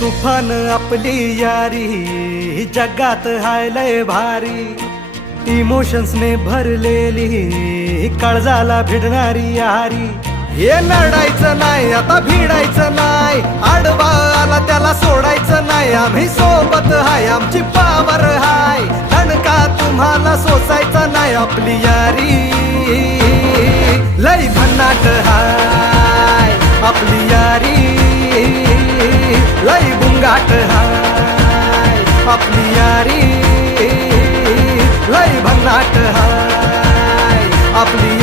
तुफान आपली यारी जगात हाय लय भारी, इमोशन्स ने भरलेली काळजाला भिडणारी यारी। हे लढायचं नाही आता भिडायचं नाही, आडवा आला त्याला सोडायचं नाही, आम्ही सोबत हाय आमची पावर हाय, दणका तुम्हाला सोसायचा नाही। आपली यारी लय भन्नाट हाय, आपली यारी लय बुंगाट हाय, आपली यारी लय भन्नाट हाय, आपली